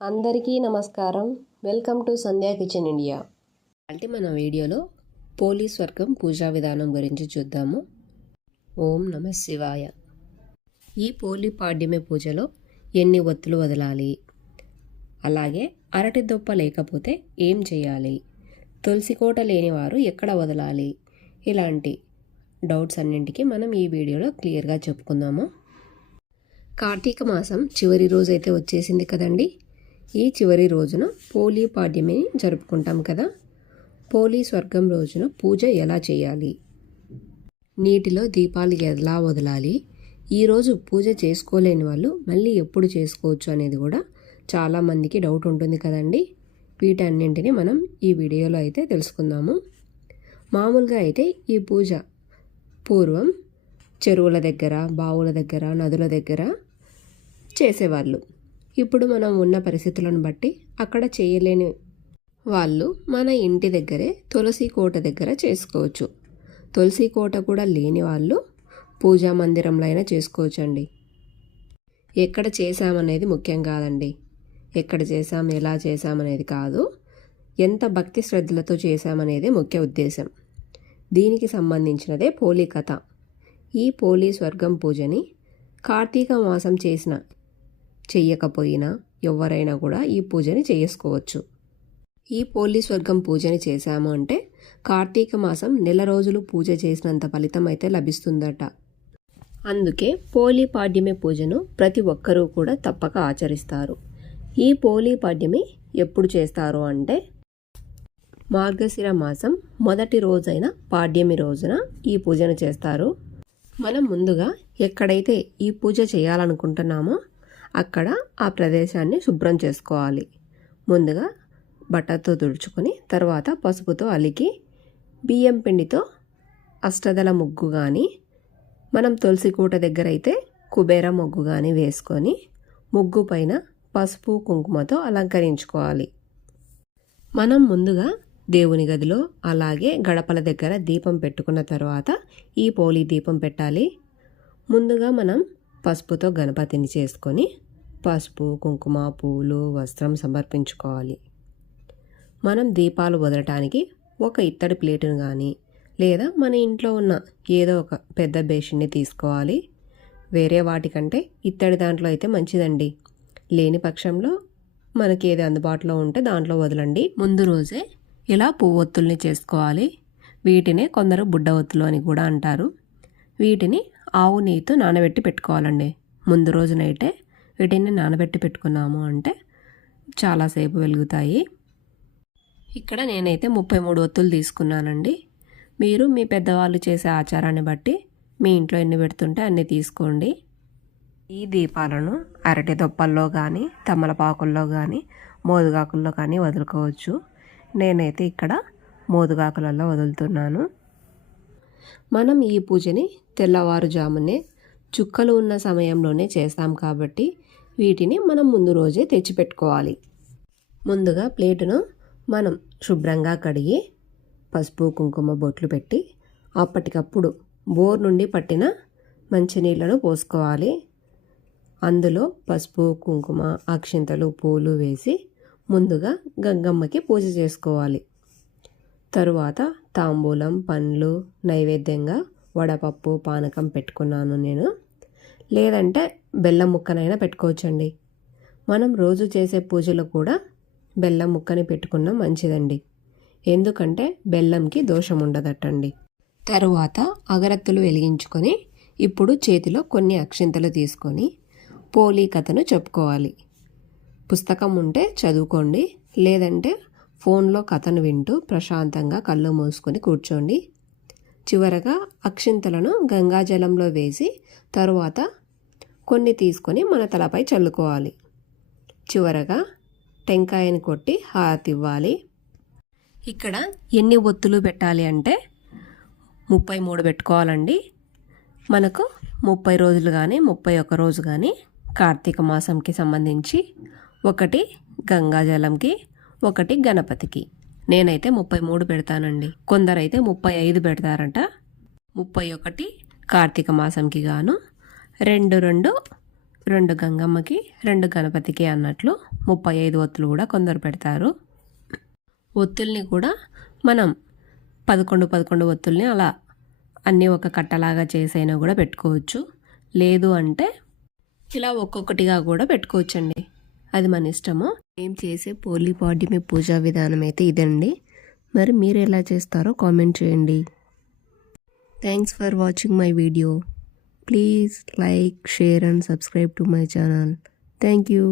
అందరికీ నమస్కారం. Welcome to Sandhya kitchen India. అంటే మన వీడియోలో పోలీస్ వర్గం పూజా విధానం గురించి చూద్దాము. ఓం నమ శివాయ. ఈ పోలి పాడ్యమే పూజలో ఎన్ని ఒత్తులు వదలాలి? అలాగే అరటి దొప్ప లేకపోతే ఏం చేయాలి? తులసి కోట లేనివారు ఎక్కడ వదలాలి? ఇలాంటి డౌట్స్ అన్నింటికి మనం ఈ వీడియోలో క్లియర్గా చెప్పుకుందాము. కార్తీక మాసం చివరి రోజు అయితే వచ్చేసింది కదండి. ఈ చివరి రోజున పోలీ పాడ్యమిని జరుపుకుంటాం కదా? పోలీ స్వర్గం రోజున పూజ ఎలా చేయాలి? నీటిలో దీపాలు ఎలా వదలాలి? ఈరోజు పూజ చేసుకోలేని వాళ్ళు మళ్ళీ ఎప్పుడు చేసుకోవచ్చు అనేది కూడా చాలామందికి డౌట్ ఉంటుంది కదండి. వీటన్నింటిని మనం ఈ వీడియోలో అయితే తెలుసుకుందాము. మామూలుగా అయితే ఈ పూజ పూర్వం చెరువుల దగ్గర బావుల దగ్గర నదుల దగ్గర చేసేవాళ్ళు. ఇప్పుడు మనం ఉన్న పరిస్థితులను బట్టి అక్కడ చేయలేని వాళ్ళు మన ఇంటి దగ్గరే తులసి కోట దగ్గర చేసుకోవచ్చు. తులసి కోట కూడా లేని వాళ్ళు పూజా మందిరంలో అయినా చేసుకోవచ్చు అండి ఎక్కడ చేశామనేది ముఖ్యం కాదండి. ఎక్కడ చేశాం ఎలా చేశామనేది కాదు. ఎంత భక్తి శ్రద్ధలతో చేశామనేది ముఖ్య ఉద్దేశం. దీనికి సంబంధించినదే పోలీ కథ. ఈ పోలీ స్వర్గం పూజని కార్తీక మాసం చేసిన చెయ్యకపోయినా ఎవరైనా కూడా ఈ పూజని చేసుకోవచ్చు. ఈ పోలి స్వర్గం పూజని చేశాము అంటే కార్తీక మాసం నెల రోజులు పూజ చేసినంత ఫలితం అయితే లభిస్తుందట. అందుకే పోలీ పాడ్యమి పూజను ప్రతి ఒక్కరూ కూడా తప్పక ఆచరిస్తారు. ఈ పోలీ పాడ్యమి ఎప్పుడు చేస్తారు అంటే మార్గశిర మాసం మొదటి రోజైన పాడ్యమి రోజున ఈ పూజను చేస్తారు. మనం ముందుగా ఎక్కడైతే ఈ పూజ చేయాలనుకుంటున్నామో అక్కడ ఆ ప్రదేశాన్ని శుభ్రం చేసుకోవాలి. ముందుగా బట్టతో తుడుచుకొని తర్వాత పసుపుతో అలికి బియ్యం పిండితో అష్టదల ముగ్గు కానీ మనం తులసి కూట దగ్గర అయితే కుబేర ముగ్గు కానీ వేసుకొని ముగ్గు పైన పసుపు కుంకుమతో అలంకరించుకోవాలి. మనం ముందుగా దేవుని గదిలో అలాగే గడపల దగ్గర దీపం పెట్టుకున్న తర్వాత ఈ పోలి దీపం పెట్టాలి. ముందుగా మనం పసుపుతో గణపతిని చేసుకొని పసుపు కుంకుమ పూలు వస్త్రం సమర్పించుకోవాలి. మనం దీపాలు వదలటానికి ఒక ఇత్తడి ప్లేటును కానీ లేదా మన ఇంట్లో ఉన్న ఏదో ఒక పెద్ద బేషన్ని తీసుకోవాలి. వేరే వాటికంటే ఇత్తడి దాంట్లో అయితే మంచిదండి. లేని పక్షంలో మనకి ఏది అందుబాటులో ఉంటే దాంట్లో వదలండి. ముందు రోజే ఇలా పువ్వొత్తుల్ని చేసుకోవాలి. వీటినే కొందరు బుడ్డ ఒత్తులు అని కూడా అంటారు. వీటిని ఆవు నెయ్యితో నానబెట్టి పెట్టుకోవాలండి. ముందు రోజునైతే వీటిని నానబెట్టి పెట్టుకున్నాము అంటే చాలాసేపు వెలుగుతాయి. ఇక్కడ నేనైతే ముప్పై మూడు ఒత్తులు తీసుకున్నానండి. మీరు మీ పెద్దవాళ్ళు చేసే ఆచారాన్ని బట్టి మీ ఇంట్లో ఎన్ని పెడుతుంటే అన్ని తీసుకోండి. ఈ దీపాలను అరటి దొప్పల్లో కానీ తమలపాకుల్లో కానీ మోదుగాకుల్లో కానీ వదులుకోవచ్చు. నేనైతే ఇక్కడ మోదుగాకులలో వదులుతున్నాను. మనం ఈ పూజని తెల్లవారుజామునే చుక్కలు ఉన్న సమయంలోనే చేస్తాం కాబట్టి వీటిని మనం ముందు రోజే తెచ్చిపెట్టుకోవాలి. ముందుగా ప్లేటును మనం శుభ్రంగా కడిగి పసుపు కుంకుమ బొట్లు పెట్టి అప్పటికప్పుడు బోర్ నుండి పట్టిన మంచినీళ్ళను పోసుకోవాలి. అందులో పసుపు కుంకుమ అక్షింతలు పూలు వేసి ముందుగా గంగమ్మకి పూజ చేసుకోవాలి. తరువాత తాంబూలం పండ్లు నైవేద్యంగా వడపప్పు పానకం పెట్టుకున్నాను నేను. లేదంటే బెల్లం ముక్కనైనా పెట్టుకోవచ్చండి. మనం రోజు చేసే పూజలో కూడా బెల్లం ముక్కని పెట్టుకున్నా మంచిదండి. ఎందుకంటే బెల్లంకి దోషం ఉండదటండి. తరువాత అగరత్తులు వెలిగించుకొని ఇప్పుడు చేతిలో కొన్ని అక్షింతలు తీసుకొని పోలీ కథను చెప్పుకోవాలి. పుస్తకం ఉంటే చదువుకోండి. లేదంటే ఫోన్లో కథను వింటూ ప్రశాంతంగా కళ్ళు మూసుకొని కూర్చోండి. చివరగా అక్షింతలను గంగాజలంలో వేసి తరువాత కొన్ని తీసుకొని మన తలపై చల్లుకోవాలి. చివరగా టెంకాయని కొట్టి హారతి ఇవ్వాలి. ఇక్కడ ఎన్ని ఒత్తులు పెట్టాలి అంటే ముప్పై మూడు పెట్టుకోవాలండి. మనకు ముప్పై రోజులు కానీ ముప్పై ఒక్క రోజు కానీ కార్తీక మాసంకి సంబంధించి ఒకటి గంగాజలంకి ఒకటి గణపతికి. నేనైతే ముప్పై మూడు పెడతానండి. కొందరైతే ముప్పై ఐదు పెడతారంట. ముప్పై ఒకటి కార్తీక మాసంకి గాను రెండు రెండు రెండు గంగమ్మకి రెండు గణపతికి అన్నట్లు ముప్పై ఐదు ఒత్తులు కూడా కొందరు పెడతారు. ఒత్తుల్ని కూడా మనం పదకొండు పదకొండు ఒత్తుల్ని అలా అన్నీ ఒక కట్టలాగా చేసైనా కూడా పెట్టుకోవచ్చు. లేదు అంటే ఇలా ఒక్కొక్కటిగా కూడా పెట్టుకోవచ్చండి. అది మన ఇష్టము. మేము చేసే పోలీ పాడ్యమి పూజా విధానం అయితే ఇదండి. మరి మీరు ఎలా చేస్తారో కామెంట్ చేయండి. Thanks for watching my video please like share and subscribe to my channel thank you